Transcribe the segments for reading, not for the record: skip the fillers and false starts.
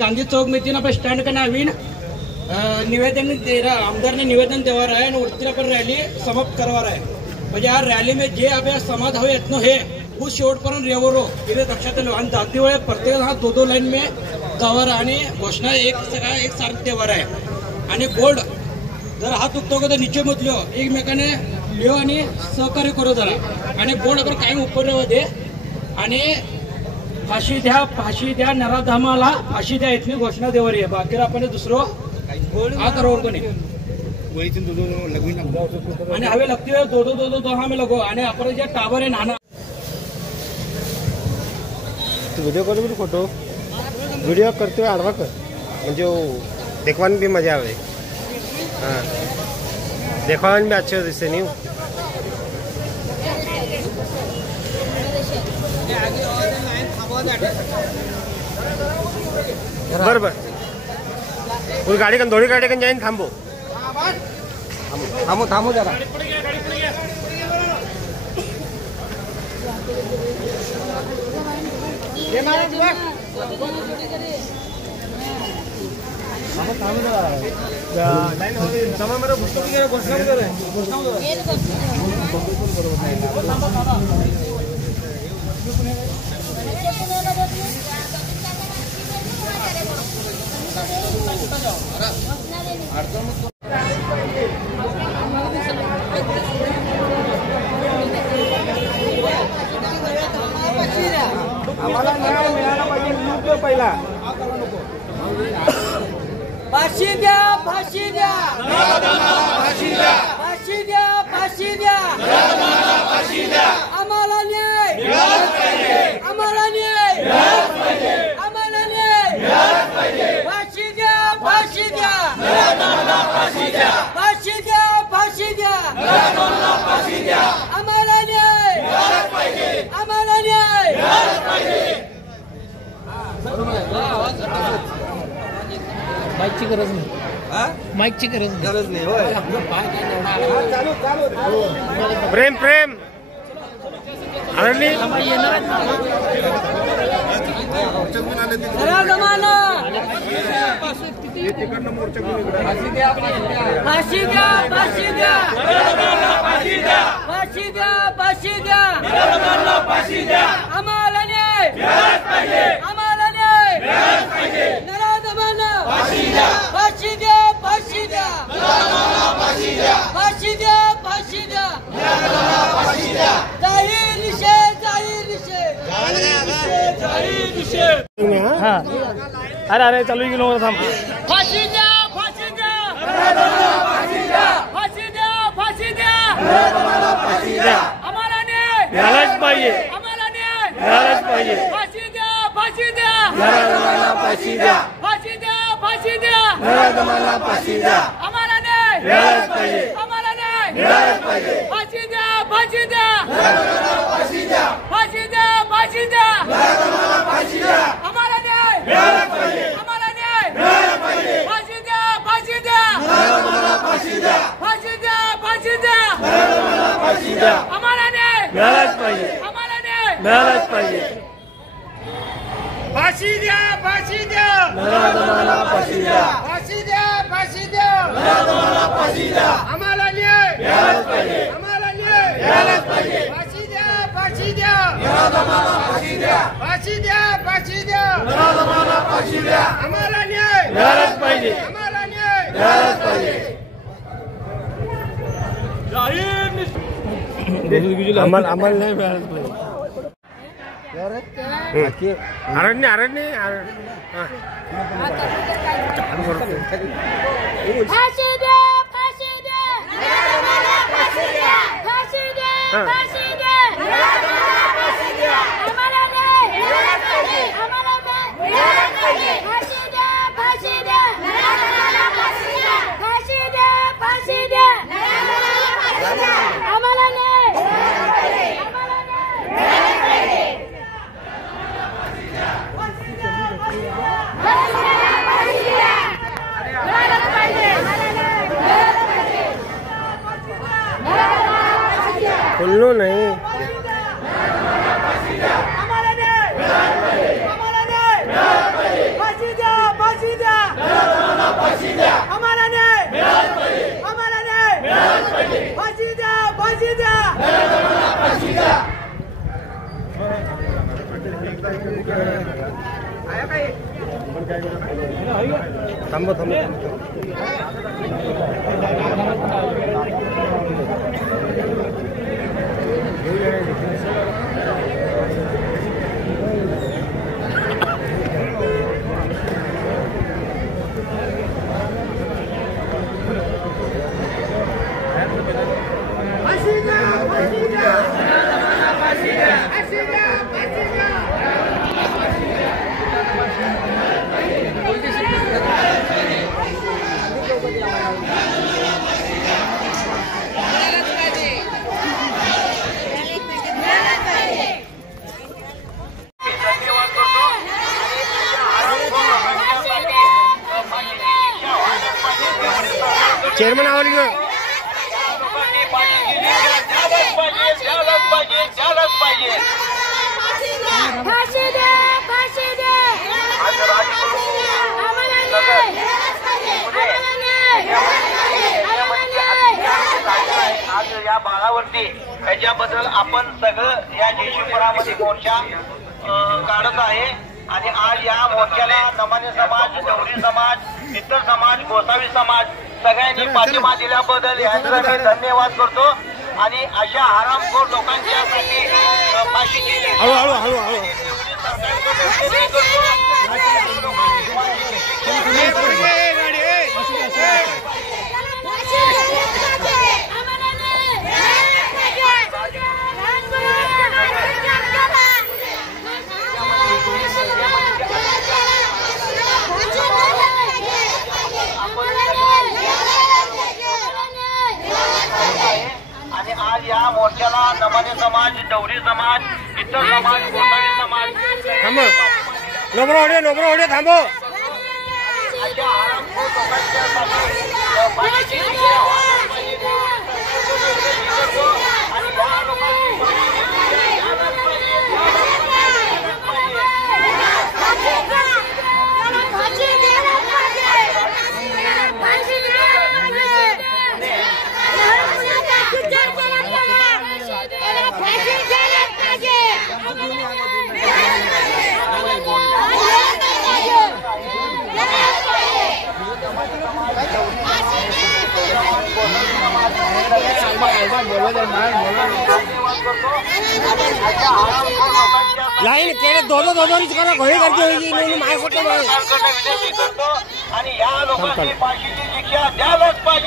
गांधी चौक में तीन स्टैंड का नवीन निवेदन दे रहा, आमदार ने निवेदन देवा रहा है और पर रॅली समाप्त करवा रहा है. म्हणजे या रॅली में जे आपल्या समाज हवे यत्न हे खूप शेवटपर्यंत रेवरो इथे लक्षात आलं आणि जाती वेळे प्रत्येक हा दो लाईन में जावर आणि घोषणा एक सगळा एक सारखं देवार आहे. आणि बोर्ड जर हात उगतो का तर नीचे मतलो एकमेकाने लिओ आणि सहकार्य करू जरा. आणि बोर्ड अगर कायम उपर दे आणि फाशी द्या नराधामाला फाशी द्या इतनी घोषणा देवर आहे. बाकी आपण दुसरं हा करवर कोणी आणि हवे लगते दो हमें लगो आणि आपण जे टावर आहे नाना वीडियो करो भी फोटो वीडियो करते हुए आड़वा कर म्हणजे देखवाने भी मजा आवे. हाँ देखवाने भी अच्छे दिसते नहीं बरोबर. कोई गाड़ी कन थोड़ी गाड़ी कन जाइन थांबो थांबो जरा. ये मारा जुआ लाइन होती समय मेरा पुस्तक की घोषणा कर रहे आम्हाला न्याय मिळाला पाहिजे. लूट पहिला फाशी द्या फाशी द्या फाशी द्या फाशी द्या फाशी द्या फाशी द्या. आम्हाला न्याय मिळालाच पाहिजे. आम्हाला न्याय मिळालाच पाहिजे. आम्हाला न्याय मिळालाच पाहिजे. फाशी द्या फाशी द्या फाशी द्या फाशी द्या फाशी द्या फाशी द्या. आम्हाला न्याय मिळालाच पाहिजे. आम्हाला न्याय मिळालाच पाहिजे. माईकची गरज नाही. माईकची गरज नाही. प्रेम प्रेम जरा जमाना फाशी द्या फाशी द्या फाशी द्या फाशी द्या फाशी द्या. आम्हाला न्याय आम्हाला न्याय जरा जमाना फाशी द्या फाशी द्या फाशी द्या फाशी द्या फाशी द्या जाहीर निषेध जाहीर निषेध. हाँ अरे चालू की लोग थांब. फाशी द्या फाशी द्या फाशी द्या फाशी द्या फाशी द्या फाशी द्या. आम्हाला न्याय मिळालाच पाहिजे. आम्हाला न्याय मिळालाच पाहिजे. फाशी द्या फाशी द्या फाशी द्या. फाशी द्या फाशी द्या फाशी द्या. आम्हाला न्याय मिळालाच पाहिजे. आम्हाला न्याय मिळालाच पाहिजे. फाशी द्या फाशी द्या फाशी द्या. फाशी द्या फाशी द्या फाशी द्या. आम्हाला न्याय मिळालाच पाहिजे. आम्हाला न्याय मिळालाच पाहिजे. फाशी द्या फाशी द्या फाशी द्या. फाशी द्या फाशी द्या फाशी द्या. आम्हाला न्याय मिळालाच पाहिजे. आम्हाला न्याय मिळालाच पाहिजे. फाशी द्या फाशी द्या फाशी द्या. फाशी द्या फाशी द्या फाशी द्या. आम्हाला न्याय मिळालाच पाहिजे. आम्हाला न्याय मिळालाच पाहिजे. फाशी द्या फाशी द्या फाशी द्या. फाशी द्या फाशी द्या फाशी द्या. आम्हाला न्याय मिळालाच पाहिजे. आम्हाला न्याय मिळालाच पाहिजे. आम्हाला नाही मिळालंच पाहिजे. अरण्य फाशी द्या फाशी द्या फाशी द्या फाशी द्या फाशी द्या आम्हाला नाही आम्हाला नाही फाशी द्या फाशी द्या फाशी द्या फाशी द्या आम्हाला नाही खुल्लू नहीं आम्हाला नाही थांबो थांबो चेअरमन आवडली ग आज या बाळावरती ह्याच्याबद्दल आपण सगळं या जयशिंगपुरामध्ये मोर्चा काढत आहे आणि आज या मोर्चाला नमानी समाज, गौरी समाज, इतर समाज, गोसावी समाज सगळ्यांनी पाठिंबा दिल्याबद्दल यांचा मी धन्यवाद करतो आणि अशा हरामखोर लोकांच्यासाठी फाशीची आणि आज या मोर्चाला नमानी समाज, डवरी समाज, इतर समाज, गोसावी समाज थांबो नोबरा होडे थांबो अशा हरामखोर लोकांच्यासाठी फाशीची शिक्षा आणि या लोकांची लाईन केले दोन करा घोडी करते होगी माय फोटो विनंती करतो आणि या लोकांची फाशीची शिक्षा द्यायलाच पाहिजे.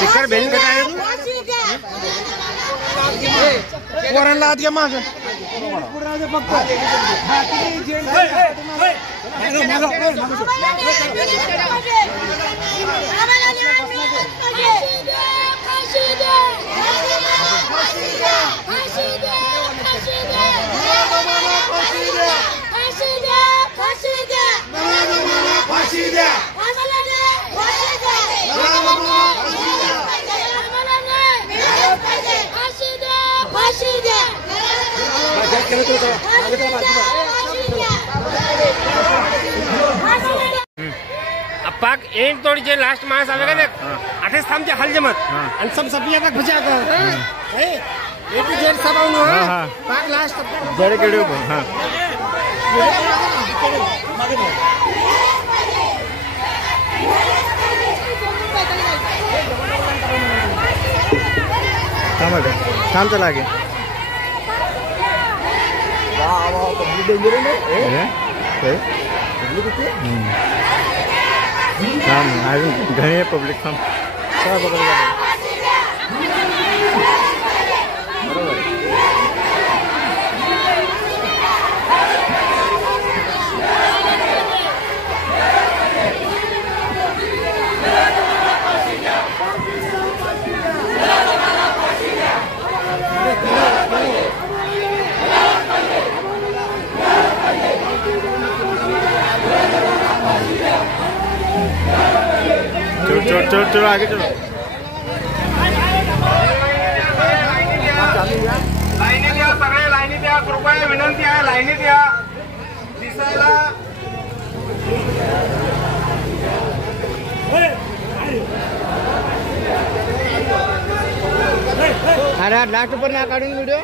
शिखर बेन काय पोरांना आत घ्या माग पाक एक तोड़ीचे लास्ट माणस आवे का देख अठेच थांबते हल जमत आणि सब सपिया तक भजा कर ए टू जेड सब आउन पाक लास्ट जड़े केड़े हां थांब चला आगे अजून घणे पब्लिक थांब चलो आगे चलो लाईनीत या सगळे लाईनीत या कृपया विनंती आहे लाईनीत या दिसायला अरे लास्ट पर ना काढून व्हिडिओ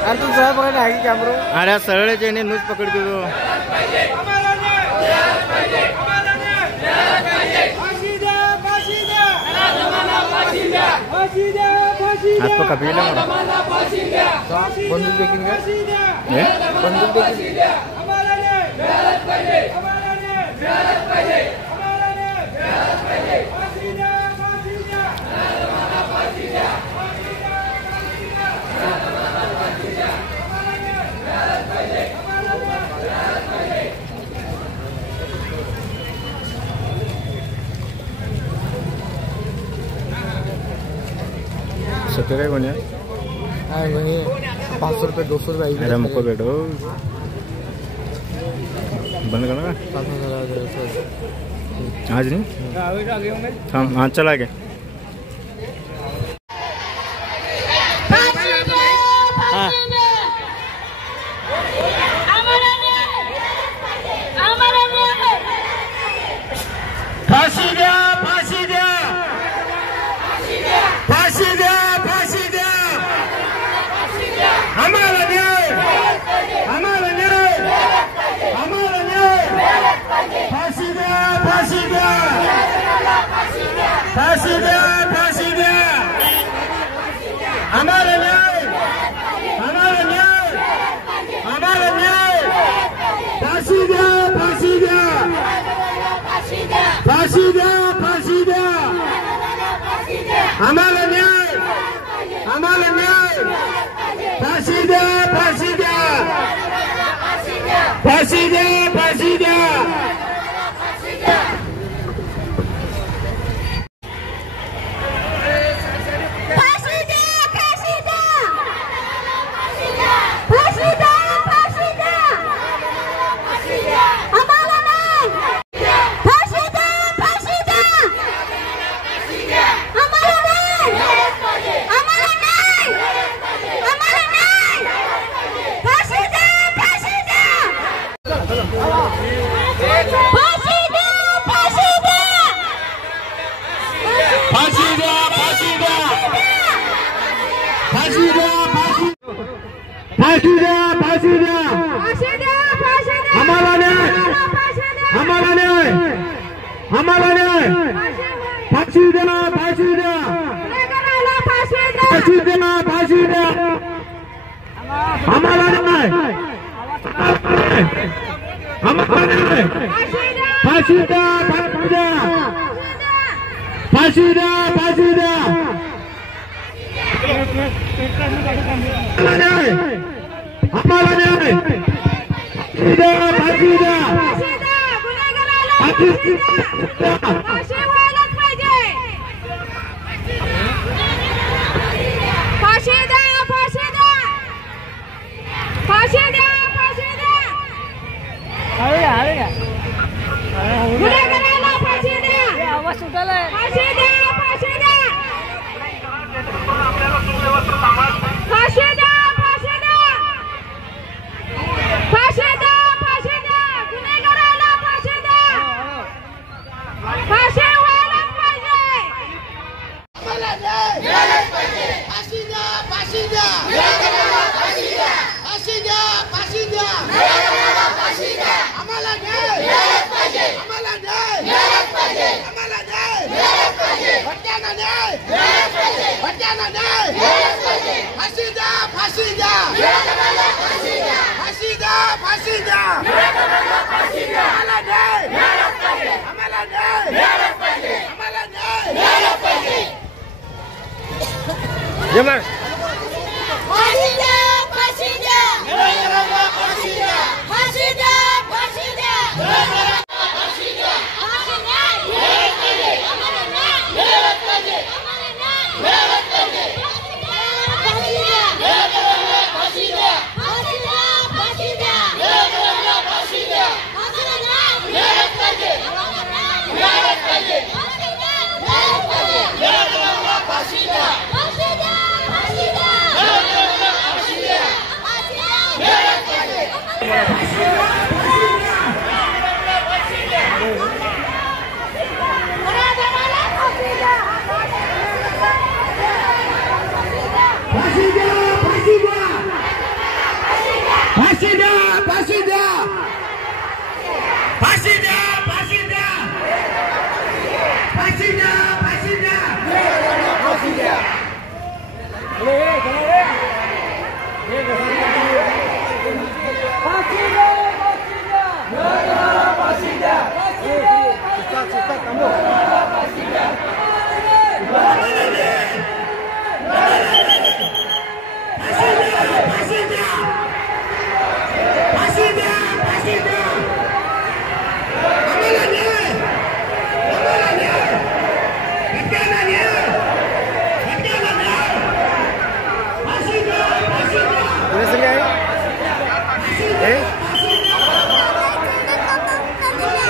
अरे तू सरळ बघायला आहे की कॅमेरा अरे सरळच आहे न्यूज पकडतो तो हाथ तो कभी ना बंदूक देखील बंदूक देखील सत्तर कोण है 500 रुपये 200 रुपये अरे मुको बैठो बंद करना आज नहीं हम हाँ चला गए फाशी द्या फाशी द्या फाशी द्या फाशी द्या आम्हाला न्याय आम्हाला न्याय आम्हाला न्याय फाशी द्या फाशी द्या फाशी द्या फाशी द्या आम्हाला न्याय आम्हाला न्याय आम्हाला न्याय फाशी द्या फाशी द्या फाशी द्या फाशी द्या आम्हाला न्याय आम्हाला न्याय फाशी द्या फाशी द्या फाशी द्या फाशी द्या फाशी द्या फाशी द्या आम्हाला न्याय आम्हाला न्याय आम्हाला न्याय फाशी द्या फाशी द्या फाशी द्या फाशी द्या आम्हाला न्याय आम्हाला न्याय फाशी द्या फाशी द्या फाशी द्या फाशी द्या आम्हाला न्याय फाशी द्या फाशी द्या फाशी व्हायलाच पाहिजे फाशी द्या फाशी द्या फाशी द्या फाशी द्या गुन्हेगाराला फाशी द्या आवाज सुटायला फाशी द्या फाशी द्या फाशी द्या फाशी द्या फाशी द्या फाशी द्या गुन्हेगाराला फाशी द्या फाशी भटक्यांना न्याय फाशी द्या फाशी द्या फाशी द्या फाशी द्या आम्हाला न्याय आम्हाला न्याय आम्हाला न्याय जमा फाशी द्या फाशी द्या फाशी द्या फाशी द्या फाशी द्या फाशी द्या आम्हाला न्याय आम्हाला न्याय आम्हाला न्याय फाशी द्या फाशी द्या फाशी द्या फाशी द्या फाशी द्या आम्हाला न्याय फाशी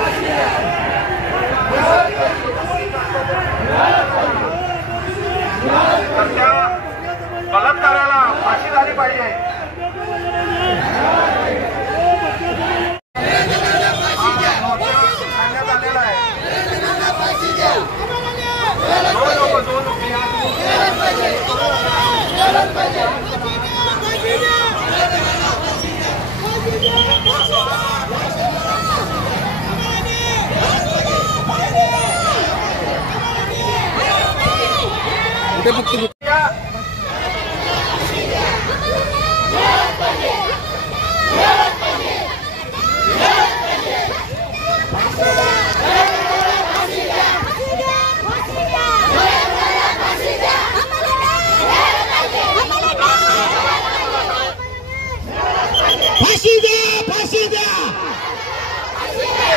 द्या बलात्काराला फाशी झाली पाहिजे.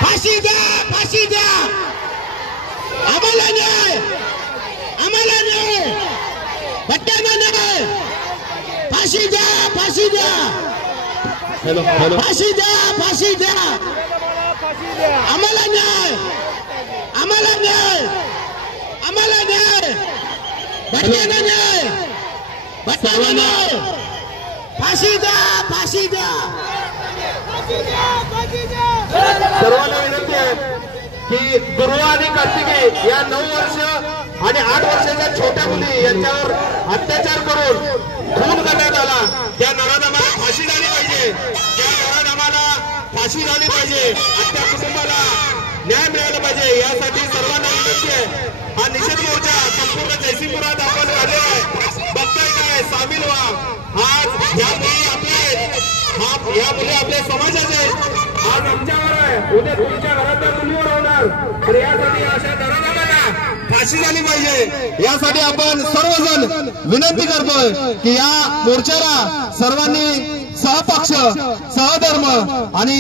फाशी द्या फाशी द्या आम्हाला न्याय भटक्यांना न्याय फाशी द्या फाशी द्या फाशी द्या फाशी द्या आम्हाला न्याय आम्हाला न्याय आम्हाला न्याय भटक्यांना न्याय भटक्यांना न्याय फाशी द्या फाशी द्या सर्वांना विनंती आहे की दुर्वा आणि कार्तिके या 9 वर्ष आणि 8 वर्षाच्या छोट्या मुली यांच्यावर अत्याचार करून खून करण्यात आला. त्या नराधमाला फाशी झाली पाहिजे. त्या नराधमाला फाशी झाली पाहिजे आणि त्या कुटुंबाला न्याय मिळाला पाहिजे. यासाठी सर्वांना विनंती आहे. हा निषेध मोर्चा संपूर्ण जयसिंगपुरात आपण काढलेला आहे. बघताय काय सामील व्हा. आज या मुली आपल्या समाजाचे आज आमच्यावर आहे, उद्या तुमच्या घरातल्या मुलीवर होणार. तर यासाठी अशा नराधमांना फाशी झाली पाहिजे. यासाठी आपण सर्वजण विनंती करतोय की या मोर्चाला सर्वांनी सहपक्ष सहधर्म आणि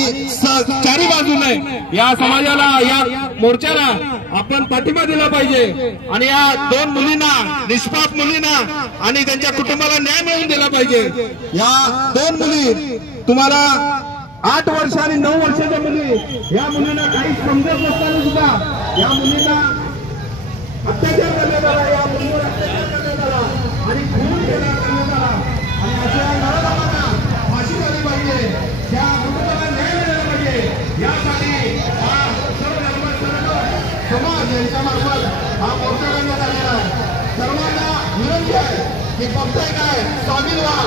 चारी बाजूने या समाजाला या मोर्चाला आपण पाठिंबा दिला पाहिजे आणि या 2 मुलींना निष्पाप मुलींना आणि त्यांच्या कुटुंबाला न्याय मिळवून दिला पाहिजे. या 2 मुली तुम्हाला 8 वर्ष आणि 9 वर्षाच्या मुली या मुलींना काही समजत नसताना सुद्धा या मुलींना अत्याचार करण्यात आला. या मुलीवर अत्याचार करण्यात आला आणि खून करण्यात आला आणि अशा नराधमांना फाशी झाली पाहिजे. त्या कुटुंबाला न्याय मिळाला पाहिजे. यासाठी हा सर्व समाज यांच्यामार्फत हा मोर्चा करण्यात आलेला आहे. सर्वांना विनंती आहे की बघताय काय सामील व्हा.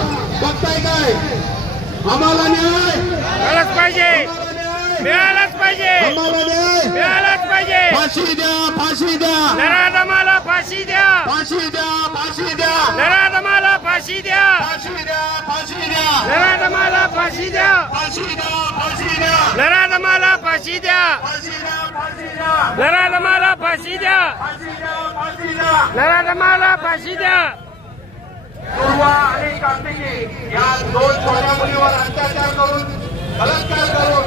बघताय काय आम्हाला न्याय मिळालाच पाहिजे. मिळालाच पाहिजे. आम्हाला न्याय मिळालाच पाहिजे. फाशी द्या फाशी द्या नराधमाला फाशी द्या फाशी द्या फाशी द्या नराधमाला फाशी द्या फाशी द्या फाशी द्या नराधमाला फाशी द्या फाशी द्या फाशी द्या नराधमाला फाशी द्या फाशी द्या फाशी द्या नराधमाला फाशी द्या फाशी द्या फाशी द्या नराधमाला फाशी द्या पूर्वा आणि कार्तिकी या दोन छोट्या मुलीवर अत्याचार करून बलात्कार करून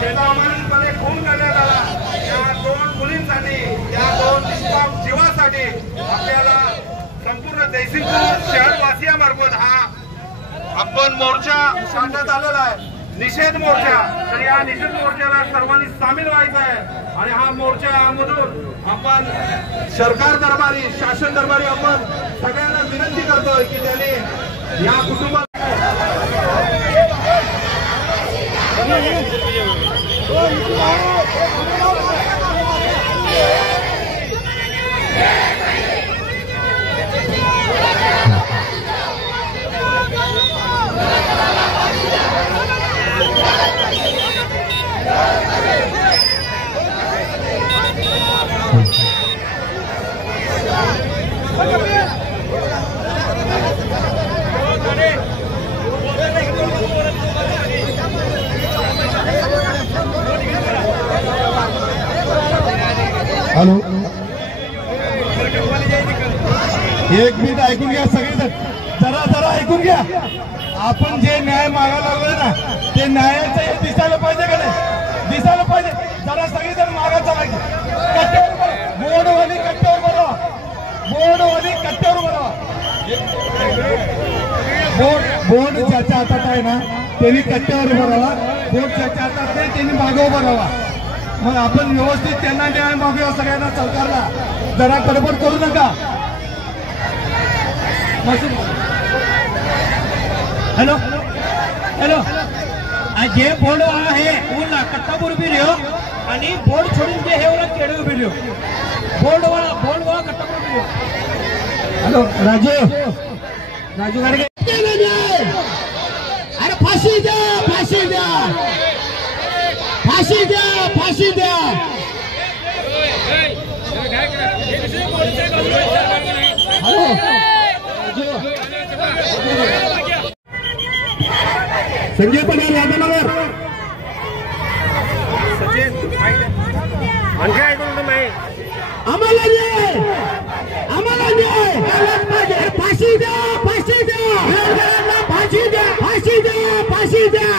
शेतामनपणे खून करण्यात आला। या दोन मुलींसाठी या दोन निष्पाप जीवासाठी आपल्याला संपूर्ण जयसिंगपूर शहरवासियामार्फत हा आपण मोर्चा काढण्यात आलेला आहे, निषेध मोर्चा। तर या निषेध मोर्चाला सर्वांनी सामील व्हायचं आहे आणि हा मोर्चामधून आपण सरकार दरबारी शासन दरबारी आपण सगळ्यांना विनंती करतोय की त्यांनी या कुटुंबात हॅलो, एक मिनिट ऐकून घ्या सगळेजण, जरा ऐकून घ्या। आपण जे न्याय मागायला लागलोय ना ते न्यायाचं हे दिसायला पाहिजे का नाही? दिसायला पाहिजे। जरा सगळेजण मागा चला, कट्ट्यावर बोर्डवाली कट्ट्यावर बरोवा, बोर्डवाली कट्ट्यावर बरोवा। बोर्ड ज्याच्या हातात आहे ना त्यांनी कट्ट्यावर बरोवा, बोर्ड ज्याच्या हातात नाही त्यांनी मागव बरोवा। मग आपण व्यवस्थित त्यांना न्याय मागूया सगळ्यांना, सरकारला जरा गडबड करू नका। हेलो हेलो, जे बोर्ड वाला है वो कट्टापुर भी रहो आणि बोर्ड छोड़ून जे है वो केड़े भी रहो, बोर्ड वाला कट्टापुर भी रहो। हेलो राजू गाडगे, अरे फाशी द्या फाशी द्या फाशी द्या फाशी द्या। संजय पटेल यादवनगर आम्हाला न्याय फाशी द्या फाशी द्या फाशी द्या फाशी द्या फाशी द्या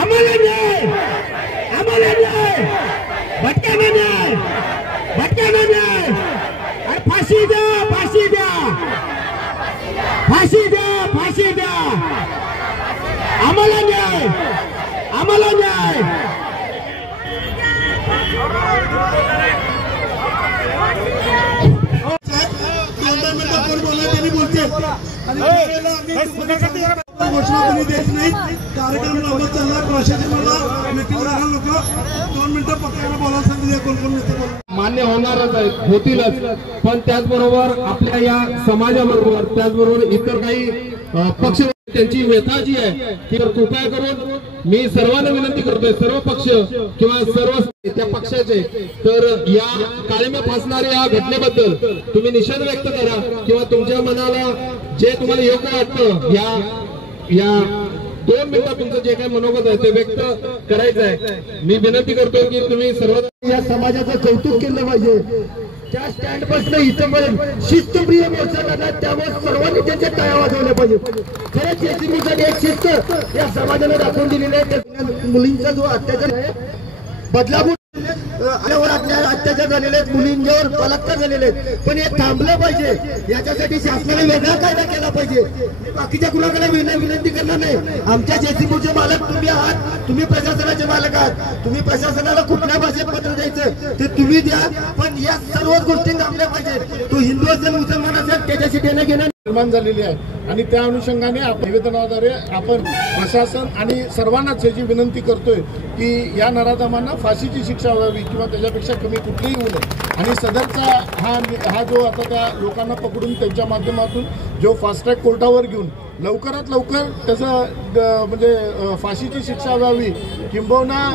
आम्हाला न्याय भटक्यांना न्याय अरे फाशी द्या फाशी द्या फाशी द्या फाशी द्या आम्हाला न्याय घोषणा कोणी देत नाही, कार्यक्रम लावत चालला। प्रशासनाला मीटिंग राहणार लोक 2 मिनिटं पत्राला बोलायला सांगितलं, कोण नेते मान्य होणारच आहेत, होतीलच। पण त्याचबरोबर आपल्या या समाजाबरोबर त्याचबरोबर इतर काही पक्ष त्यांची व्यथा जी आहे की कृपया करून मी सर्वांना विनंती करतोय, सर्व पक्ष किंवा सर्व त्या पक्षाचे, तर या काळीमा फासणाऱ्या या घटनेबद्दल तुम्ही निषेध व्यक्त करा किंवा तुमच्या मनाला जे तुम्हाला योग्य वाटतं या 2 मिनिटात तुमचं जे काही मनोगत आहे ते व्यक्त करायचं आहे। मी विनंती करतोय की तुम्ही सर्व या समाजाचं कौतुक केलं पाहिजे। त्या स्टँड पासून इथपर्यंत शिस्तप्रिय मोर्चा झाला, त्यामुळे सर्वांनी त्यांच्या टाळ्या वाजवल्या पाहिजे। खरंच जेसीबीसाठी एक शिस्त या समाजाने दाखवून दिलेली आहे। मुलींचा जो अत्याचार आहे बदलापूर आपल्या अत्याचार झालेले आहेत, मुलींवर बलात्कार झालेले आहेत, पण हे थांबलं पाहिजे। याच्यासाठी शासनाने वेगळा कायदा केला पाहिजे। बाकीच्या कुणाकडे विनंती करणार नाही। आमच्या जेसीबीचे मालक तुम्ही आहात, तुम्ही प्रशासनाचे मालक आहात। तुम्ही प्रशासनाला कुठल्या भाषेत पत्र द्यायचं ते तुम्ही द्या, पण या सर्व गोष्टी थांबल्या पाहिजे। तो हिंदू असेल मुसलमान असेल त्याच्याशी देणं घेणं निर्माण झालेली आहे आणि त्या अनुषंगाने निवेदनाद्वारे आपण प्रशासन आणि सर्वांनाच याची विनंती करतोय की या नराधमांना फाशीची शिक्षा व्हावी किंवा त्याच्यापेक्षा कमी कुठलीही होऊ नये। आणि सदरचा हा जो आता त्या लोकांना पकडून त्यांच्या माध्यमातून जो फास्ट ट्रॅक कोर्टावर घेऊन लवकरात लवकर त्याचं म्हणजे फाशीची शिक्षा व्हावी, किंबहुना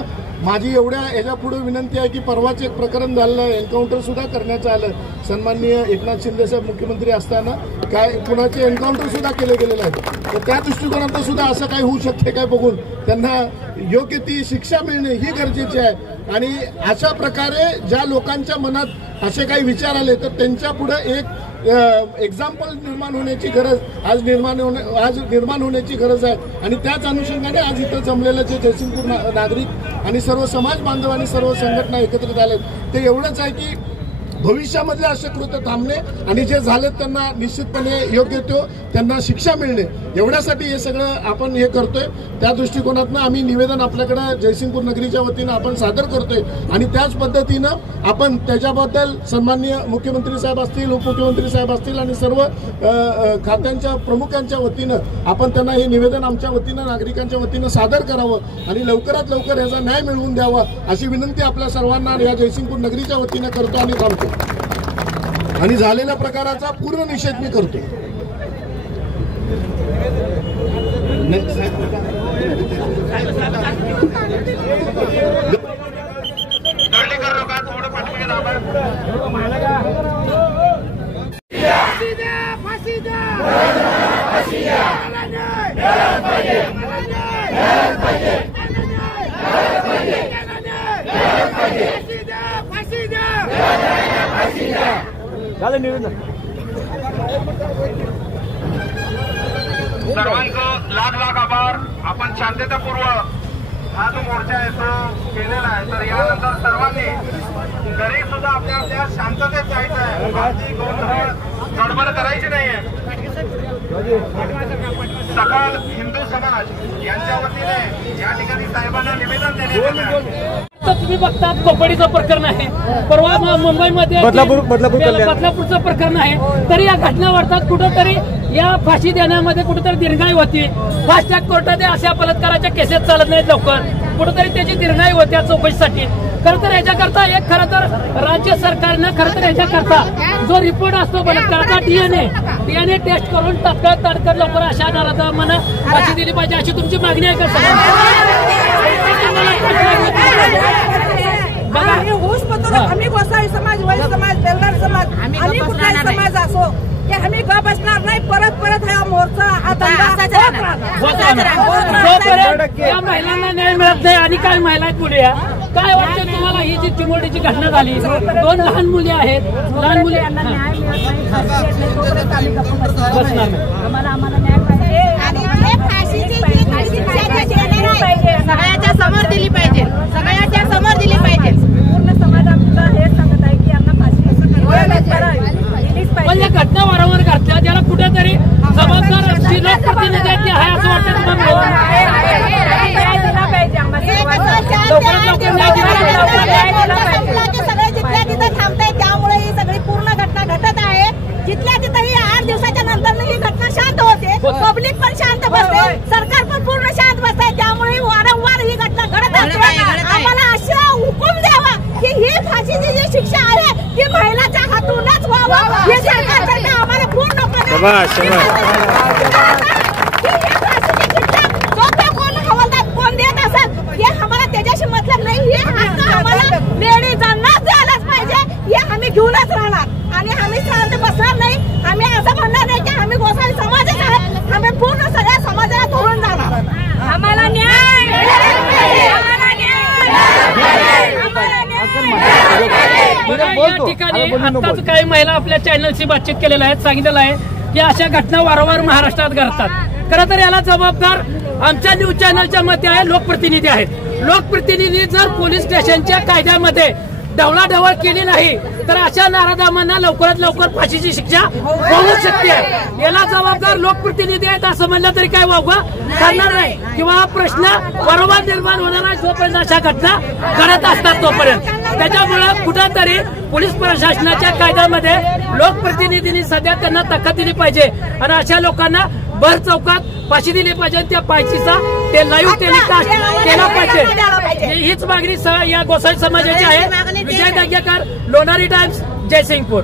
माझी एवढ्या याच्या पुढे विनंती आहे की परवाच एक प्रकरण झालं, एन्काउंटर सुद्धा करण्याचं आलं. सन्माननीय एकनाथ शिंदे साहेब मुख्यमंत्री असताना काय कुणाचे एन्काउंटर सुद्धा केले गेलेले आहेत. तर त्या दृष्टिकोनातून सुद्धा असं काही होऊ शकते काय बघून त्यांना योग्य ती शिक्षा मिळणे ही गरजेची आहे. आणि अशा प्रकारे ज्या लोकांच्या मनात असे काही विचार आले तर त्यांच्या पुढे एक एक्झाम्पल निर्माण होण्याची गरज आज निर्माण होण्याची गरज आहे. आणि त्याच अनुषंगाने आज इथं जमलेले जे जयसिंगपूर नागरिक आणि सर्व समाज बांधव आणि सर्व संघटना एकत्रित आलेत ते एवढंच आहे की भविष्यामधले असे कृत्य थांबणे आणि जे झालेत त्यांना निश्चितपणे योग्य तो त्यांना शिक्षा मिळणे एवढ्यासाठी हे सगळं आपण हे करतोय. त्या दृष्टिकोनातनं आम्ही निवेदन आपल्याकडे जयसिंगपूर नगरीच्या वतीनं आपण सादर करतोय. आणि त्याच पद्धतीनं आपण त्याच्याबद्दल सन्माननीय मुख्यमंत्री साहेब असतील, उपमुख्यमंत्री साहेब असतील आणि सर्व खात्यांच्या प्रमुखांच्या वतीनं आपण त्यांना हे निवेदन आमच्या वतीनं नागरिकांच्या वतीनं सादर करावं आणि लवकरात लवकर याचा न्याय मिळवून द्यावा अशी विनंती आपल्या सर्वांना या जयसिंगपूर नगरीच्या वतीनं करतो आणि थांबतो. आणि झालेल्या प्रकाराचा पूर्ण निषेध मी करतो. सर्वांचं लाख लाख आभार. आपण शांततापूर्वक हा जो मोर्चा आहे तो केलेला आहे. तर यानंतर सर्वांनी घरी सुद्धा आपल्या आपल्या शांततेत जायचं आहे. गर्दी गोंधळ गडबड करायची नाहीये. सकल हिंदू समाज यांच्या वतीने या ठिकाणी साहेबांना निवेदन देण्यात आहे. तुम्ही बघतात कोपडीचं प्रकरण आहे, परवा मुंबईमध्ये बदलापूरचं प्रकरण आहे. तरी या घटना वाढतात. कुठंतरी या फाशी देण्यामध्ये कुठेतरी दिरंगाई होती. फास्ट ट्रॅक कोर्टात अशा बलात्काराच्या केसेस चालत नाहीत लवकर. कुठेतरी त्याची दिरंगाई होती या चौकशीसाठी. खरं तर याच्याकरता एक खरं तर राज्य सरकारनं खरं तर याच्याकरता जो रिपोर्ट असतो बलात्काराचा डीएनए टेस्ट करून तात्काळ लवकर अशा नराधमांना फाशी दिली पाहिजे अशी तुमची मागणी आहे का? आम्ही ऊस पत्र आम्ही गोसावी समाज, वैश्य समाज, बेलदार समाज आणि कुठलाही समाज असो की आम्ही ग बसणार नाही. परत हा मोर्चा हा या महिलांना न्याय मिळत नाही. आणि काय महिला आहेत पुढे या काय वाटतं तुम्हाला? ही जी चिमोडीची घटना झाली, 2 लहान मुली आहेत, लहान मुली आम्हाला न्याय पाहिजे आणि सगळ्याच्या समोर दिली पाहिजे. सगळ्याच्या समोर दिली पाहिजे. पूर्ण समाज आमचा हे सांगत आहे की यांना फाशी दिलीच पाहिजे. पण या घटना वारंवार घडल्या ज्याला कुठेतरी जबाबदार लोकप्रतिनिधी आहे असं वाटतं तुम्हाला? न्याय दिला पाहिजे आम्हाला. सगळे जिथल्या तिथं थांबताय त्यामुळे ही सगळी पूर्ण घटना घटत आहे. जिथल्या तिथं ही 8 दिवसाच्या नंतर ही घटना शांत होते. पब्लिक पण शांत बसते, सरकार पण पूर्ण शांत बसते. त्यामुळे वारंवार ही घटना घडत असते. आम्हाला अशा हुकूम द्यावा की ही फाशीची जी शिक्षा आहे ती महिलाच्या हातूनच व्हावं. हे सरकारकडे आम्हाला पूर्णपणे कोण देत असत हे आम्हाला त्याच्याशी मतलब नाही. हे हक्क आम्हाला लेडीजांनाच द्यायलाच पाहिजे. हे आम्ही घेऊनच राहणार आणि आम्ही शांत बसणार नाही. आम्ही असं म्हणणार नाही की आम्ही गोसावी समाजच आहे. आम्ही पूर्ण सगळ्या समाजाला धरून जाणार. आम्हाला न्याय, आम्हाला न्याय, आम्हाला न्याय. या ठिकाणी आताच काही महिला आपल्या चॅनलशी बातचीत केलेल्या आहेत. सांगितलेलं आहे की अशा घटना वारंवार महाराष्ट्रात घडतात. खरं तर याला जबाबदार आमच्या न्यूज चॅनलच्या मते आहे लोकप्रतिनिधी आहेत. लोकप्रतिनिधी जर पोलीस स्टेशनच्या कायद्यामध्ये ढवळाढवळ केली नाही तर अशा नराधमांना लवकरात लवकर फाशीची शिक्षा होऊ शकते. याला जबाबदार लोकप्रतिनिधी आहेत असं म्हणलं तरी काय वावगं ठरणार नाही. किंवा हा प्रश्न वारंवार निर्माण होणार आहे जोपर्यंत अशा घटना घडत असतात तोपर्यंत. त्याच्यामुळे कुठेतरी पोलीस प्रशासनाच्या कायद्यामध्ये लोकप्रतिनिधींनी सध्या त्यांना ताकद दिली पाहिजे आणि अशा लोकांना भर चौकात फाशी दिली पाहिजे. त्या फाशीचा ते लाईव्ह टेलिकास्ट केला पाहिजे. हीच मागणी या गोसावी समाजाची आहे. विजय दंगेकर, लोणारी टाइम्स, जयसिंगपूर.